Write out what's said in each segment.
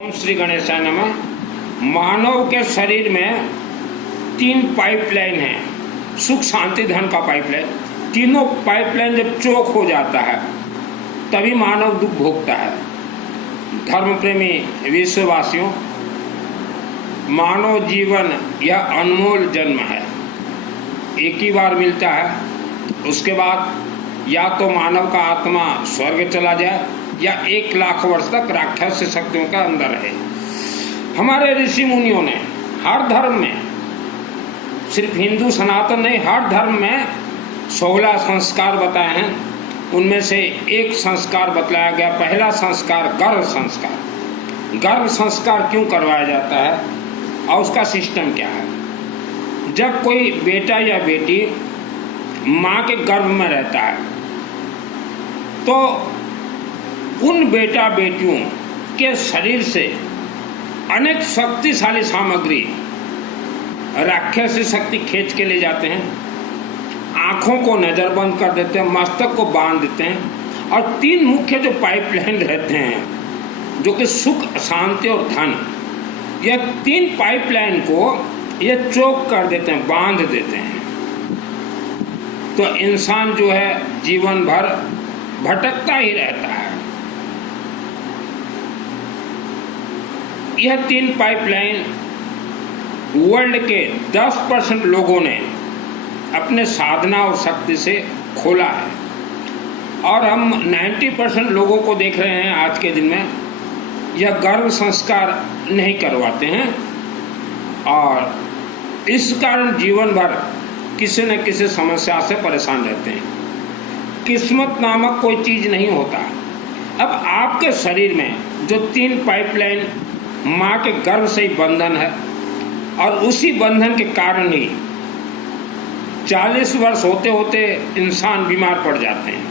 ओम श्री गणेशाय नमः। मानव के शरीर में 3 पाइपलाइन है, सुख शांति धन का पाइपलाइन। तीनों पाइपलाइन जब चोक हो जाता है तभी मानव दुख भोगता है। धर्म प्रेमी विश्ववासियों, मानव जीवन यह अनमोल जन्म है, एक ही बार मिलता है। उसके बाद या तो मानव का आत्मा स्वर्ग चला जाए या 1 लाख वर्ष तक राक्षस शक्तियों का अंदर रहे। हमारे ऋषि मुनियों ने हर धर्म में, सिर्फ हिंदू सनातन नहीं, हर धर्म में 16 संस्कार बताए हैं। उनमें से एक संस्कार बतलाया गया, पहला संस्कार गर्भ संस्कार। गर्भ संस्कार क्यों करवाया जाता है और उसका सिस्टम क्या है? जब कोई बेटा या बेटी माँ के गर्भ में रहता है तो उन बेटा बेटियों के शरीर से अनेक शक्तिशाली सामग्री राक्षसी शक्ति खींच के ले जाते हैं। आँखों को नज़रबंद कर देते हैं, मस्तक को बांध देते हैं और 3 मुख्य जो पाइपलाइन रहते हैं जो कि सुख, शांति और धन, यह 3 पाइपलाइन को ये चोक कर देते हैं, बांध देते हैं। तो इंसान जो है जीवन भर भटकता ही रहता है। यह 3 पाइपलाइन वर्ल्ड के 10% लोगों ने अपने साधना और शक्ति से खोला है और हम 90% लोगों को देख रहे हैं आज के दिन में यह गर्भ संस्कार नहीं करवाते हैं और इस कारण जीवन भर किसी न किसी समस्या से परेशान रहते हैं। किस्मत नामक कोई चीज़ नहीं होता। अब आपके शरीर में जो 3 पाइपलाइन माँ के गर्भ से ही बंधन है और उसी बंधन के कारण ही 40 वर्ष होते होते इंसान बीमार पड़ जाते हैं,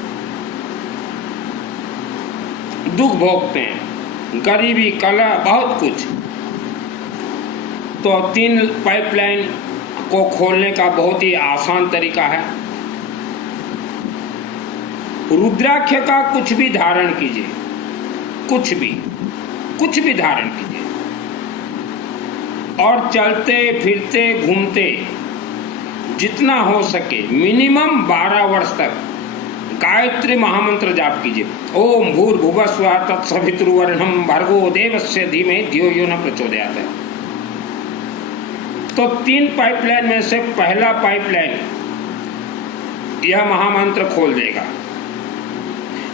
दुख भोगते हैं, गरीबी, कलह, बहुत कुछ। तो 3 पाइपलाइन को खोलने का बहुत ही आसान तरीका है। रुद्राक्ष का कुछ भी धारण कीजिए, कुछ भी धारण कीजिए और चलते फिरते घूमते जितना हो सके मिनिमम 12 वर्ष तक गायत्री महामंत्र जाप कीजिए। ओम भूर्भुवस्वः तत्सवितुर्वरेण्यं भर्गो देवस्य धीमहि धियो यो न प्रचोदयात्। तो 3 पाइपलाइन में से पहला पाइपलाइन यह महामंत्र खोल देगा।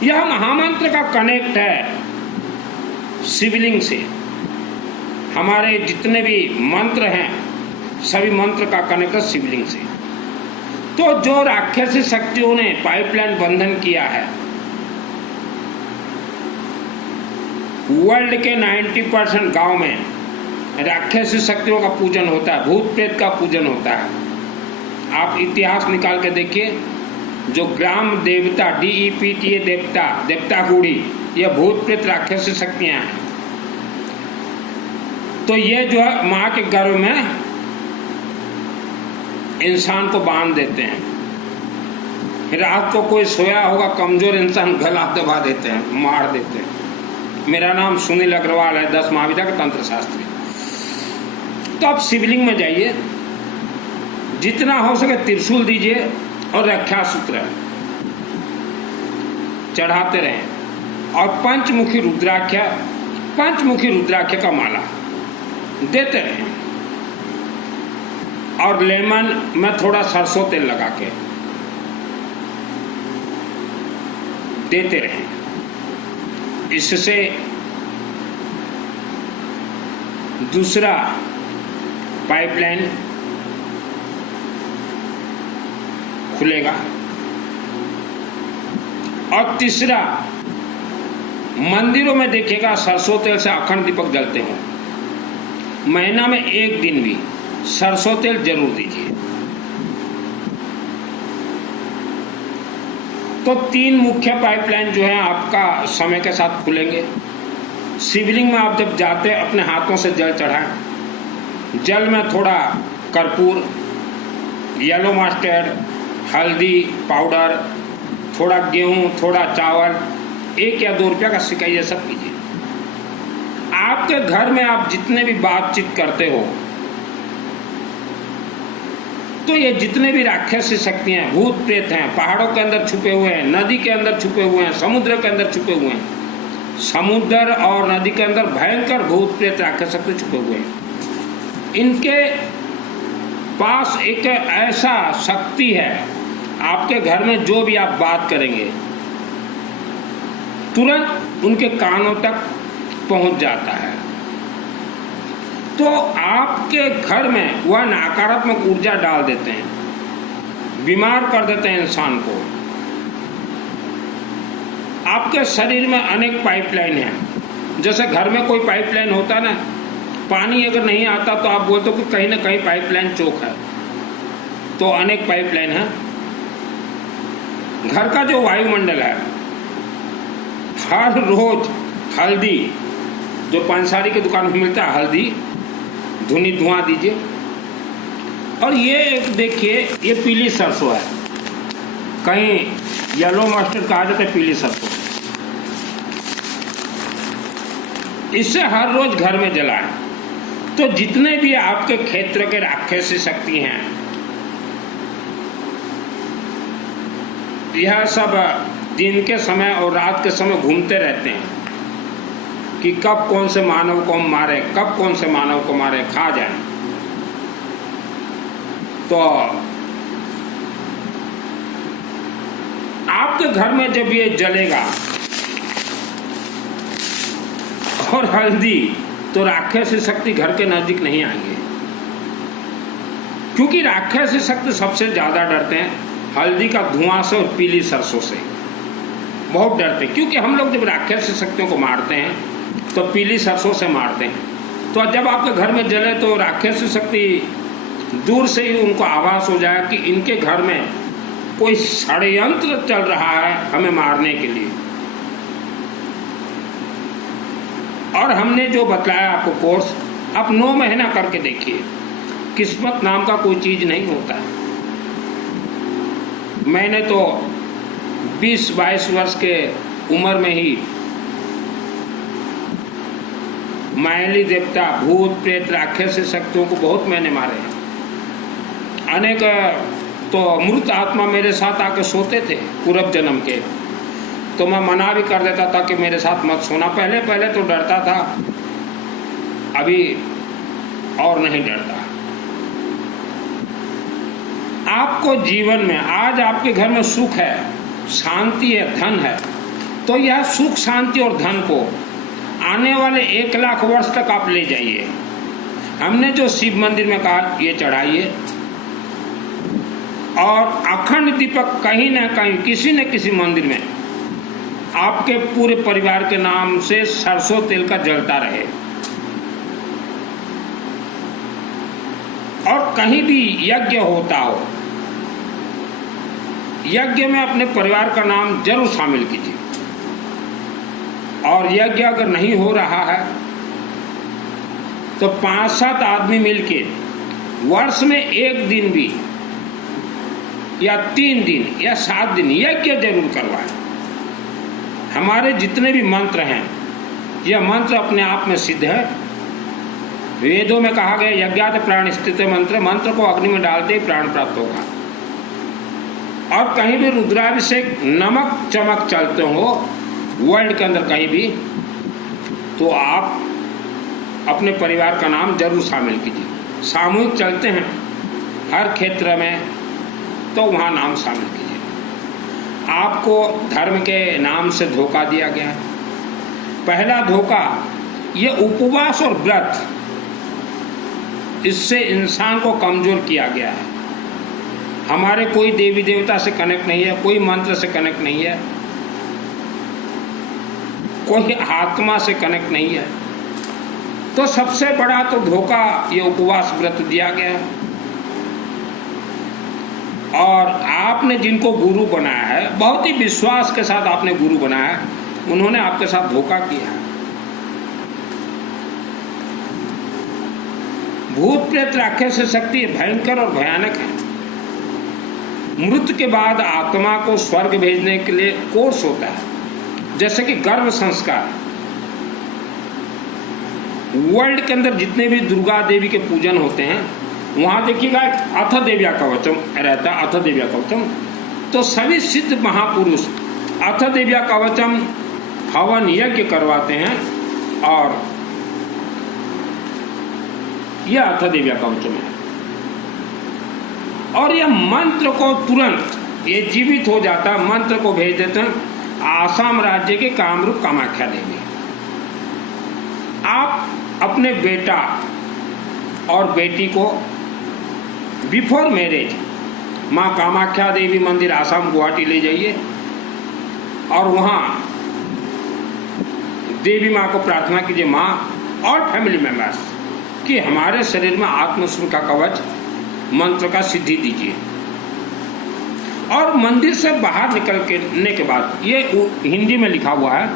यह महामंत्र का कनेक्ट है शिवलिंग से। हमारे जितने भी मंत्र हैं सभी मंत्र का कनेक्ट है शिवलिंग से। तो जो राक्षसी शक्तियों ने पाइपलाइन बंधन किया है, वर्ल्ड के 90% गांव में राक्षसी शक्तियों का पूजन होता है, भूत प्रेत का पूजन होता है। आप इतिहास निकाल के देखिए, जो ग्राम देवता DEPTA देवता गुड़ी, यह भूत प्रेत राक्षसी शक्तियां हैं। तो ये जो है माँ के गर्भ में इंसान को बांध देते हैं। रात को कोई सोया होगा कमजोर इंसान, गला दबा देते हैं, मार देते हैं। मेरा नाम सुनील अग्रवाल है, 10 महाविद्या का तंत्र शास्त्री। तो आप शिवलिंग में जाइए, जितना हो सके त्रिशूल दीजिए और रक्षा सूत्र चढ़ाते रहें और पंचमुखी रुद्राक्ष का माला देते रहें और लेमन में थोड़ा सरसों तेल लगा के देते रहें। इससे दूसरा पाइपलाइन खुलेगा और तीसरा, मंदिरों में देखिएगा सरसों तेल से अखंड दीपक जलते हों। महीना में 1 दिन भी सरसों तेल जरूर दीजिए। तो 3 मुख्य पाइपलाइन जो है आपका समय के साथ खुलेंगे। शिवलिंग में आप जब जाते हैं अपने हाथों से जल चढ़ाएं। जल में थोड़ा कर्पूर, येलो मस्टर्ड, हल्दी पाउडर, थोड़ा गेहूं, थोड़ा चावल, 1 या 2 रुपया का सिक्का, ये सब कीजिए। आपके घर में आप जितने भी बातचीत करते हो, तो ये जितने भी राक्षसी शक्तियां, भूत प्रेत हैं, पहाड़ों के अंदर छुपे हुए हैं, नदी के अंदर छुपे हुए हैं, समुद्र के अंदर छुपे हुए हैं, समुद्र और नदी के अंदर भयंकर भूत प्रेत राक्षस शक्ति छुपे हुए हैं। इनके पास एक ऐसा शक्ति है, आपके घर में जो भी आप बात करेंगे तुरंत उनके कानों तक पहुंच जाता है। तो आपके घर में वह नकारात्मक ऊर्जा डाल देते हैं, बीमार कर देते हैं इंसान को। आपके शरीर में अनेक पाइपलाइन हैं। जैसे घर में कोई पाइपलाइन होता है ना, पानी अगर नहीं आता तो आप बोलते हो कि कहीं ना कहीं पाइपलाइन चोक है, तो अनेक पाइपलाइन है। घर का जो वायुमंडल है, हर रोज हल्दी, जो पंसारी की दुकान में मिलता है, हल्दी धुनी धुआं दीजिए। और ये एक देखिए, ये पीली सरसों है, कहीं येलो मस्टर्ड कहा जाता है, पीली सरसों। इससे हर रोज घर में जलाएं। तो जितने भी आपके क्षेत्र के राक्षसी शक्ति हैं, यह सब दिन के समय और रात के समय घूमते रहते हैं कि कब कौन से मानव को हम मारे, कब कौन से मानव को मारे, खा जाए। तो आपके घर में जब ये जलेगा और हल्दी, तो राक्षसी शक्ति घर के नजदीक नहीं आएंगे, क्योंकि राक्षसी शक्ति सबसे ज्यादा डरते हैं हल्दी का धुआं से और पीली सरसों से, बहुत डरते हैं। क्योंकि हम लोग जब राक्षसी शक्तियों को मारते हैं तो पीली सरसों से मारते हैं। तो जब आपके घर में जले तो राक्षसी शक्ति दूर से ही उनको आभास हो जाए कि इनके घर में कोई षड्यंत्र चल रहा है हमें मारने के लिए। और हमने जो बतलाया आपको कोर्स, आप 9 महीना करके देखिए, किस्मत नाम का कोई चीज नहीं होता है। मैंने तो 20-22 वर्ष के उम्र में ही मायाली देवता, भूत प्रेत, राक्षसी शक्तियों को बहुत मैंने मारे। अनेक तो मृत आत्मा मेरे साथ आके सोते थे पूर्व जन्म के, तो मैं मना भी कर देता था कि मेरे साथ मत सोना। पहले पहले तो डरता था, अभी और नहीं डरता। आपको जीवन में आज आपके घर में सुख है, शांति है, धन है, तो यह सुख, शांति और धन को आने वाले 1 लाख वर्ष तक आप ले जाइए। हमने जो शिव मंदिर में कहा ये चढ़ाइए, और अखंड दीपक कहीं ना कहीं किसी न किसी मंदिर में आपके पूरे परिवार के नाम से सरसों तेल का जलता रहे। और कहीं भी यज्ञ होता हो, यज्ञ में अपने परिवार का नाम जरूर शामिल कीजिए। और यज्ञ अगर नहीं हो रहा है तो 5-7 आदमी मिलके वर्ष में 1 दिन भी या 3 दिन या 7 दिन यज्ञ जरूर करवाएं। हमारे जितने भी मंत्र हैं, यह मंत्र अपने आप में सिद्ध है। वेदों में कहा गया यज्ञात प्राण स्थित मंत्र, मंत्र को अग्नि में डालते ही प्राण प्राप्त होगा। और कहीं भी रुद्राभिषेक नमक चमक चलते हो वर्ल्ड के अंदर कहीं भी, तो आप अपने परिवार का नाम जरूर शामिल कीजिए। सामूहिक चलते हैं हर क्षेत्र में, तो वहाँ नाम शामिल कीजिए। आपको धर्म के नाम से धोखा दिया गया है। पहला धोखा ये उपवास और व्रत, इससे इंसान को कमजोर किया गया है। हमारे कोई देवी देवता से कनेक्ट नहीं है, कोई मंत्र से कनेक्ट नहीं है, कोई आत्मा से कनेक्ट नहीं है। तो सबसे बड़ा तो धोखा ये उपवास व्रत दिया गया है। और आपने जिनको गुरु बनाया है, बहुत ही विश्वास के साथ आपने गुरु बनाया है, उन्होंने आपके साथ धोखा किया है। भूत प्रेत राक्षस शक्ति भयंकर और भयानक है। मृत्यु के बाद आत्मा को स्वर्ग भेजने के लिए कोर्स होता है, जैसे कि गर्भ संस्कार। वर्ल्ड के अंदर जितने भी दुर्गा देवी के पूजन होते हैं वहाँ देखिएगा अथ देव्या कवचम रहता है, अथ देव्या कवचम। तो सभी सिद्ध महापुरुष अथ देव्या कवचम हवन यज्ञ करवाते हैं और यह अथ देव्या कवचम है। और यह मंत्र को तुरंत ये जीवित हो जाता है, मंत्र को भेज देते हैं आसाम राज्य के कामरूप कामाख्या देवी। आप अपने बेटा और बेटी को बिफोर मैरिज माँ कामाख्या देवी मंदिर आसाम गुवाहाटी ले जाइए और वहाँ देवी माँ को प्रार्थना कीजिए, माँ और फैमिली मेंबर्स कि हमारे शरीर में आत्मस्वरूप का कवच मंत्र का सिद्धि दीजिए। और मंदिर से बाहर निकलने के बाद ये हिंदी में लिखा हुआ है,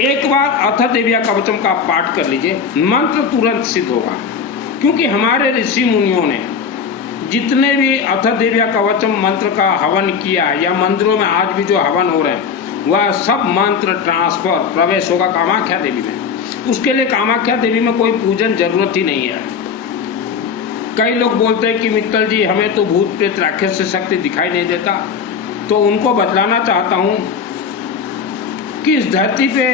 एक बार अथ देव्या कवचम का पाठ कर लीजिए, मंत्र तुरंत सिद्ध होगा। क्योंकि हमारे ऋषि मुनियों ने जितने भी अथ देव्या कवचम मंत्र का हवन किया या मंदिरों में आज भी जो हवन हो रहे हैं वह सब मंत्र ट्रांसफर प्रवेश होगा कामाख्या देवी में। उसके लिए कामाख्या देवी में कोई पूजन जरूरत ही नहीं है। कई लोग बोलते हैं कि मित्तल जी हमें तो भूत प्रेत राक्षस से शक्ति दिखाई नहीं देता, तो उनको बतलाना चाहता हूँ कि इस धरती पे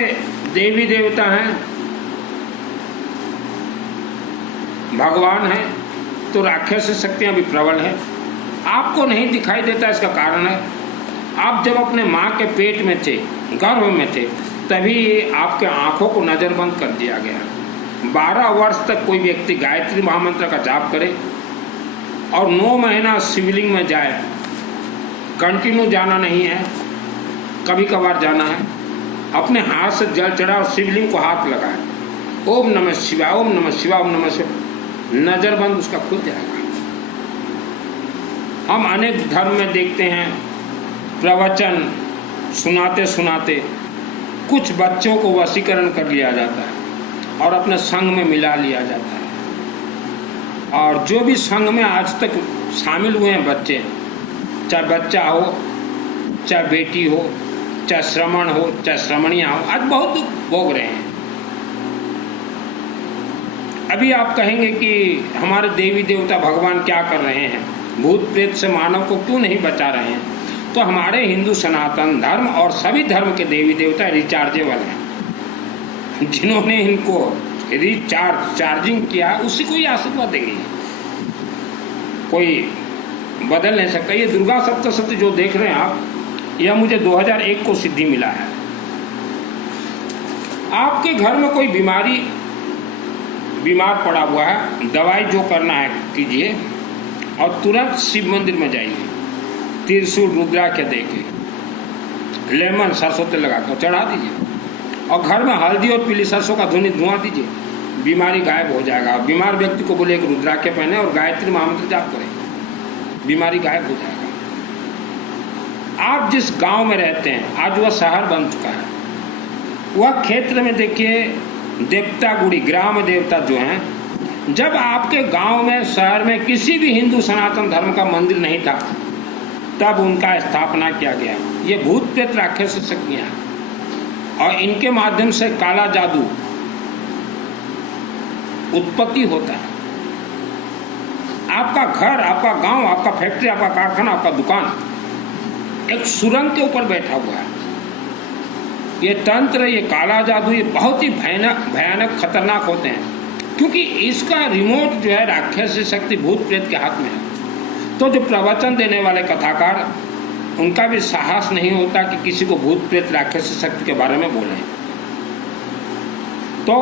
देवी देवता हैं, भगवान हैं, तो राक्षस शक्तियाँ भी प्रबल हैं। आपको नहीं दिखाई देता, इसका कारण है आप जब अपने माँ के पेट में थे, गर्भ में थे, तभी आपके आँखों को नज़रबंद कर दिया गया। 12 वर्ष तक कोई व्यक्ति गायत्री महामंत्र का जाप करे और 9 महीना शिवलिंग में जाए, कंटिन्यू जाना नहीं है, कभी कभार जाना है, अपने हाथ से जल चढ़ा और शिवलिंग को हाथ लगाए, ओम नमः शिवाय, ओम नमः शिवाय, ओम नमः शिवाय, नज़रबंद उसका खुल जाएगा। हम अनेक धर्म में देखते हैं प्रवचन सुनाते सुनाते कुछ बच्चों को वशीकरण कर लिया जाता है और अपने संग में मिला लिया जाता है। और जो भी संग में आज तक शामिल हुए हैं बच्चे, चाहे बच्चा हो, चाहे बेटी हो, चाहे श्रमण हो, चाहे श्रमणियाँ हो, आज बहुत दुख भोग रहे हैं। अभी आप कहेंगे कि हमारे देवी देवता भगवान क्या कर रहे हैं, भूत प्रेत से मानव को क्यों नहीं बचा रहे हैं? तो हमारे हिंदू सनातन धर्म और सभी धर्म के देवी देवता रिचार्जेबल हैं। जिन्होंने इनको चार्जिंग किया उसी को ही आशीर्वाद देंगे, कोई बदल नहीं सकता। ये दुर्गा सप्तशती जो देख रहे हैं आप, यह मुझे 2001 को सिद्धि मिला है। आपके घर में कोई बीमार पड़ा हुआ है, दवाई जो करना है कीजिए और तुरंत शिव मंदिर में जाइए, त्रिशूल रुद्राक्ष देके लेमन सरसों तेल लगाकर चढ़ा दीजिए और घर में हल्दी और पीली सरसों का धुआं दीजिए, बीमारी गायब हो जाएगा। बीमार व्यक्ति को बोले एक रुद्राक्ष पहने और गायत्री महामंत्र जाप करें, बीमारी गायब हो जाएगा। आप जिस गांव में रहते हैं आज वह शहर बन चुका है, वह क्षेत्र में देखिए देवता गुड़ी ग्राम देवता जो हैं, जब आपके गांव में शहर में किसी भी हिंदू सनातन धर्म का मंदिर नहीं था तब उनका स्थापना किया गया। ये भूत प्रेत राक्षस शक्तियाँ और इनके माध्यम से काला जादू उत्पत्ति होता है। आपका घर, आपका गांव, आपका फैक्ट्री, आपका कारखाना, आपका दुकान एक सुरंग के ऊपर बैठा हुआ है। ये तंत्र, ये काला जादू, ये बहुत ही भयानक खतरनाक होते हैं, क्योंकि इसका रिमोट जो है राक्षस शक्ति भूत प्रेत के हाथ में है। तो जो प्रवचन देने वाले कथाकार, उनका भी साहस नहीं होता कि किसी को भूत प्रेत राक्षस शक्ति के बारे में बोलें। तो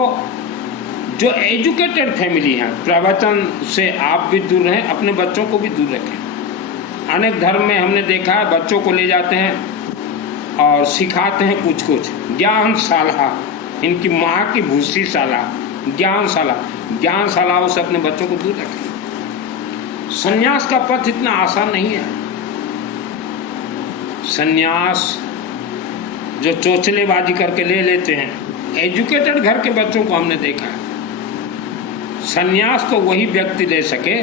जो एजुकेटेड फैमिली है, प्रवचन से आप भी दूर रहें, अपने बच्चों को भी दूर रखें। अनेक धर्म में हमने देखा है बच्चों को ले जाते हैं और सिखाते हैं कुछ ज्ञानशाला, इनकी माँ की भूसी शाला, ज्ञानशालाओं से अपने बच्चों को दूर रखें। संन्यास का पथ इतना आसान नहीं है। संन्यास जो चोचलेबाजी करके ले लेते हैं, एजुकेटेड घर के बच्चों को हमने देखा है। संन्यास तो वही व्यक्ति ले सके।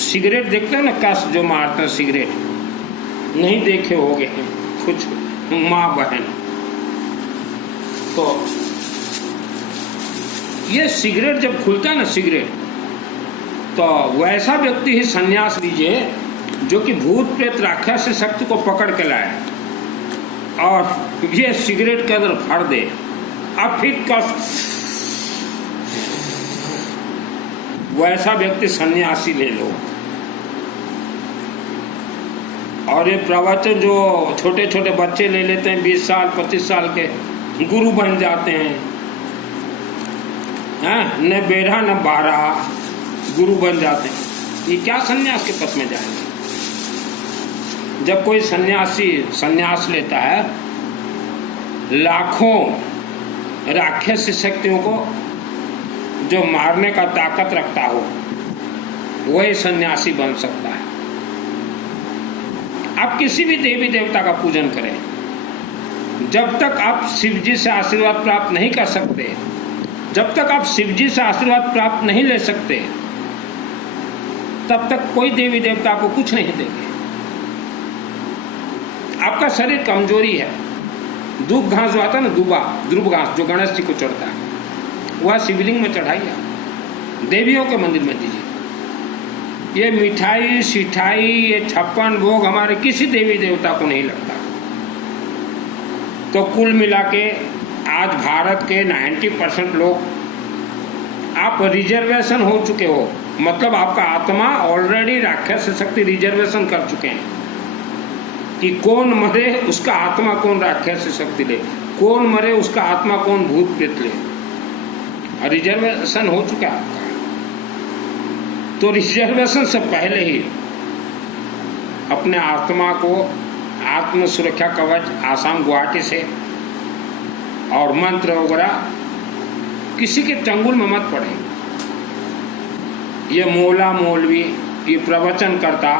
सिगरेट देखते हैं ना, कस जो मारते हैं सिगरेट, नहीं देखे होंगे कुछ माँ बहन। तो ये सिगरेट जब खुलता है ना सिगरेट, तो वैसा व्यक्ति ही संन्यास लीजिए जो कि भूत प्रेत राक्षस शक्ति को पकड़ के लाए और ये सिगरेट के अंदर भर दे, अब फिर वैसा व्यक्ति सन्यासी ले लो। और ये प्रवचन जो छोटे छोटे बच्चे ले लेते हैं 20 साल 25 साल के, गुरु बन जाते हैं, न बेरा न बारा गुरु बन जाते हैं, ये क्या सन्यास के पथ में जाएंगे? जब कोई सन्यासी सन्यास लेता है, लाखों राक्षस शक्तियों को जो मारने का ताकत रखता हो वही सन्यासी बन सकता है। आप किसी भी देवी देवता का पूजन करें, जब तक आप शिव जी से आशीर्वाद प्राप्त नहीं कर सकते, जब तक आप शिव जी से आशीर्वाद प्राप्त नहीं ले सकते, तब तक कोई देवी देवता आपको कुछ नहीं देंगे। आपका शरीर कमजोरी है। दूब घास जो आता है ना, ध्रुव घास जो गणेश जी को चढ़ता है, वह शिवलिंग में चढ़ाइए, देवियों के मंदिर में दीजिए। ये मिठाई सिठाई, ये 56 भोग हमारे किसी देवी देवता को नहीं लगता। तो कुल मिला के आज भारत के 90% लोग आप रिजर्वेशन हो चुके हो, मतलब आपका आत्मा ऑलरेडी राक्षस शक्ति रिजर्वेशन कर चुके हैं कि कौन मरे उसका आत्मा कौन राक्षस शक्ति ले, कौन मरे उसका आत्मा कौन भूत प्रेत ले, रिजर्वेशन हो चुका है आपका। तो रिजर्वेशन से पहले ही अपने आत्मा को आत्म सुरक्षा कवच आसाम गुवाहाटी से और मंत्र वगैरह किसी के चंगुल में मत पड़े। ये मौला मौलवी, ये प्रवचन करता,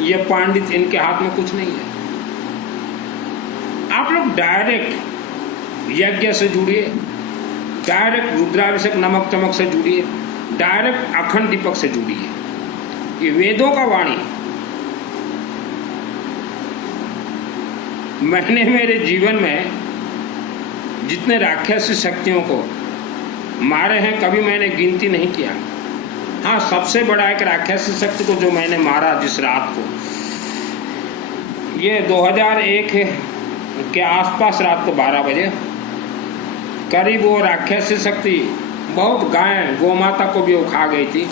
ये पंडित, इनके हाथ में कुछ नहीं है। आप लोग डायरेक्ट यज्ञ से जुड़िए, डायरेक्ट रुद्राभिषेक नमक चमक से जुड़िए, डायरेक्ट अखंड दीपक से जुड़िए। ये वेदों का वाणी। मैंने मेरे जीवन में जितने राक्षस शक्तियों को मारे हैं कभी मैंने गिनती नहीं किया। हाँ, सबसे बड़ा एक राक्षस शक्ति को जो मैंने मारा जिस रात को, ये 2001 के आसपास रात को 12 बजे करीब, वो राक्षस शक्ति बहुत गाय गौ माता को भी उखा गई थी।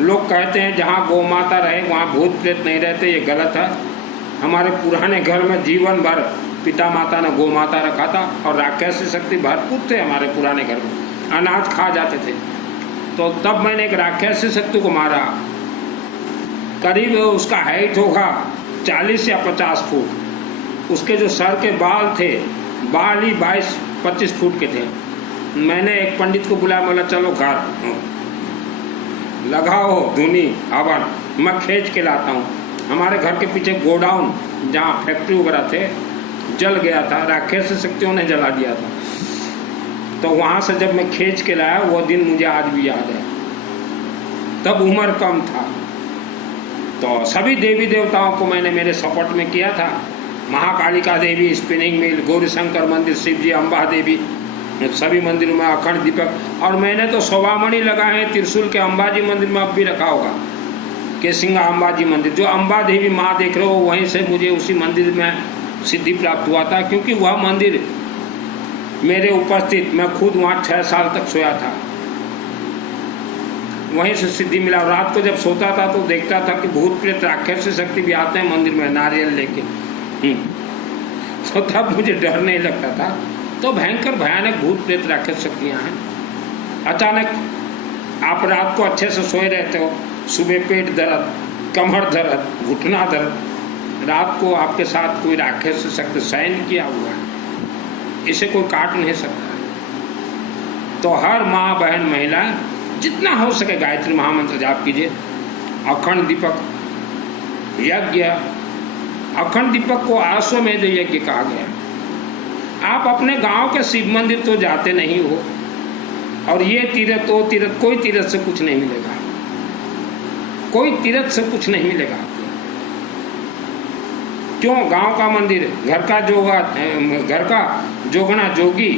लोग कहते हैं जहाँ गौ माता रहे वहाँ भूत प्रेत नहीं रहते, ये गलत है। हमारे पुराने घर में जीवन भर पिता माता ने गौ माता रखा था और राक्षस शक्ति भरपूर थे हमारे पुराने घर में, अनाज खा जाते थे। तो तब मैंने एक राक्षस शक्ति को मारा, करीब उसका हाइट होगा 40 या 50 फुट, उसके जो सर के बाल थे, बाल ही 22-25 फुट के थे। मैंने एक पंडित को बुलाया, बोला चलो घर लगाओ धुनी हवन, मैं खींच के लाता हूँ। हमारे घर के पीछे गोडाउन जहाँ फैक्ट्री वगैरह थे जल गया था, राक्षस शक्तियों ने जला दिया था। तो वहाँ से जब मैं खींच के लाया, वो दिन मुझे आज भी याद है। तब उम्र कम था, तो सभी देवी देवताओं को मैंने मेरे सपोर्ट में किया था। महाकालिका देवी, स्पिनिंग मिल, गौरी शंकर मंदिर, शिव जी, अम्बा देवी, सभी मंदिरों में अखंड दीपक। और मैंने तो शोभामणि लगाए हैं त्रिशूल के, अम्बाजी मंदिर में अब भी रखा होगा, केसिंगा अम्बाजी मंदिर। जो अम्बा देवी माँ देख रहे हो, वहीं से मुझे उसी मंदिर में सिद्धि प्राप्त हुआ था, क्योंकि वह मंदिर मेरे उपस्थित, मैं खुद वहाँ 6 साल तक सोया था, वहीं से सिद्धि मिला। रात को जब सोता था तो देखता था कि भूत प्रेत राक्षस शक्ति भी आते हैं मंदिर में नारियल लेके। तो तब मुझे डर नहीं लगता था। तो भयंकर भयानक भूत प्रेत राक्षस शक्तियाँ हैं। अचानक आप रात को अच्छे से सोए रहते हो, सुबह पेट दर्द, कमर दर्द, घुटना दर्द, रात को आपके साथ कोई राक्षस शक्ति शयन किया हुआ है, इसे कोई काट नहीं सकता। तो हर माँ बहन महिला जितना हो सके गायत्री महामंत्र जाप कीजिए। अखंड दीपक यज्ञ, अखंड दीपक को आश्वमेध यज्ञ कहा गया। आप अपने गांव के शिव मंदिर तो जाते नहीं हो, और ये तीर्थ वो तीर्थ, कोई तीर्थ से कुछ नहीं मिलेगा, कोई तीर्थ से कुछ नहीं मिलेगा। क्यों? गांव का मंदिर, घर का जोगना जोगी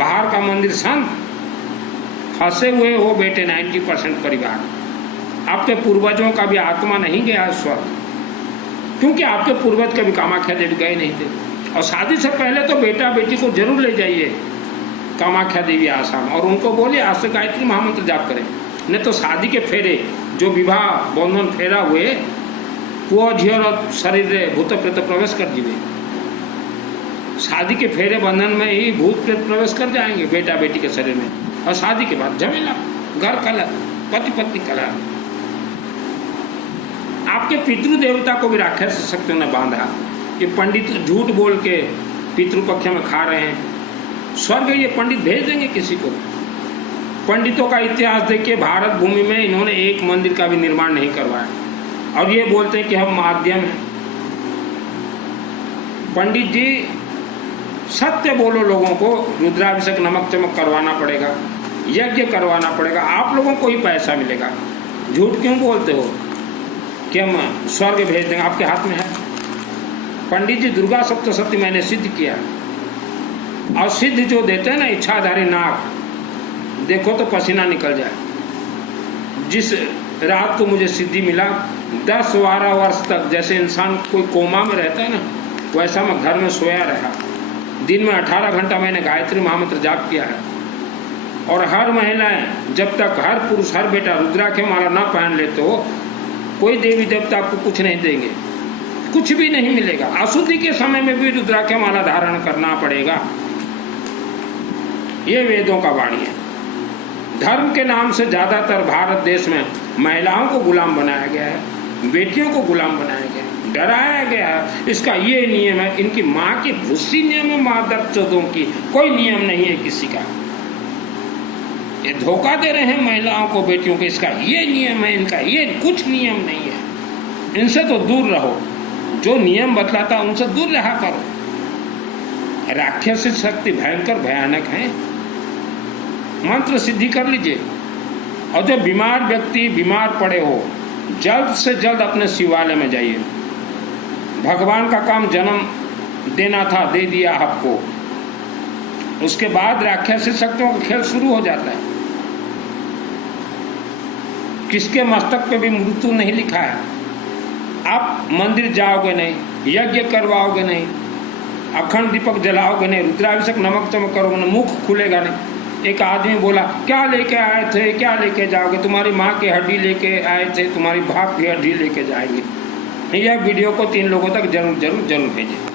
बाहर का मंदिर संत, फंसे हुए हो बेटे 90% परिवार। आपके पूर्वजों का भी आत्मा नहीं गया स्वर्ग, क्योंकि आपके पूर्वज कभी कामाख्या देवी गए नहीं थे। और शादी से पहले तो बेटा बेटी को जरूर ले जाइए कामाख्या देवी आश्रम, और उनको बोलिए आज से गायत्री महामंत्र जाप करें। नहीं तो शादी के फेरे जो विवाह बंधन फेरा हुए पुओ झीर शरीर रे भूत प्रेत प्रवेश कर दिए। शादी के फेरे बंधन में ही भूत प्रेत प्रवेश कर जाएंगे बेटा बेटी के शरीर में, और शादी के बाद झमेला, घर कलह, पति पत्नी कलह। आपके पितृ देवता को भी राक्षस शक्तियों ने बांधा कि पंडित झूठ बोल के पितृपक्ष में खा रहे हैं, स्वर्ग ये पंडित भेज देंगे किसी को। पंडितों का इतिहास देखिए, भारत भूमि में इन्होंने एक मंदिर का भी निर्माण नहीं करवाया, और ये बोलते हैं कि हम माध्यम हैं। पंडित जी सत्य बोलो, लोगों को रुद्राभिषेक नमक चमक करवाना पड़ेगा, यज्ञ करवाना पड़ेगा, आप लोगों को ही पैसा मिलेगा। झूठ क्यों बोलते हो कि हम स्वर्ग भेज देंगे? आपके हाथ में है। पंडित जी दुर्गा सप्तशती मैंने सिद्ध किया, और सिद्ध जो देते हैं ना इच्छाधारी नाग, देखो तो पसीना निकल जाए। जिस रात को मुझे सिद्धि मिला 10-12 वर्ष तक जैसे इंसान कोई कोमा में रहता है ना, वैसा मैं घर में सोया रहा। दिन में 18 घंटा मैंने गायत्री महामंत्र जाप किया है। और हर महिलाएं, जब तक हर पुरुष हर बेटा रुद्राक्ष माला ना पहन लेते हो, कोई देवी देवता आपको कुछ नहीं देंगे, कुछ भी नहीं मिलेगा। अशुद्धि के समय में भी रुद्राक्ष माला धारण करना पड़ेगा। ये वेदों का वाणी है। धर्म के नाम से ज्यादातर भारत देश में महिलाओं को गुलाम बनाया गया है, बेटियों को गुलाम बनाया गया है, डराया गया है। इसका ये नियम है, इनकी माँ की भूसी नियम है, मादर चौदों की कोई नियम नहीं है किसी का। ये धोखा दे रहे हैं महिलाओं को, बेटियों को, इसका ये नियम है, इनका ये कुछ नियम नहीं है। इनसे तो दूर रहो, जो नियम बतलाता उनसे दूर रहा करो। राक्षसी शक्ति भयंकर भयानक है। मंत्र सिद्धि कर लीजिए। और जो बीमार व्यक्ति बीमार पड़े हो, जल्द से जल्द अपने शिवालय में जाइए। भगवान का काम जन्म देना था, दे दिया आपको। उसके बाद राक्षसी शक्तियों का खेल शुरू हो जाता है। किसके मस्तक पे भी मृत्यु नहीं लिखा है। आप मंदिर जाओगे नहीं, यज्ञ करवाओगे नहीं, अखंड दीपक जलाओगे नहीं, रुद्राभिषेक नमक चमक करोगे नहीं, मुख खुलेगा नहीं। एक आदमी बोला क्या लेके आए थे, क्या लेके जाओगे? तुम्हारी माँ की हड्डी लेके आए थे, तुम्हारी बाप की हड्डी लेके जाएंगे। यह वीडियो को 3 लोगों तक जरूर भेजें।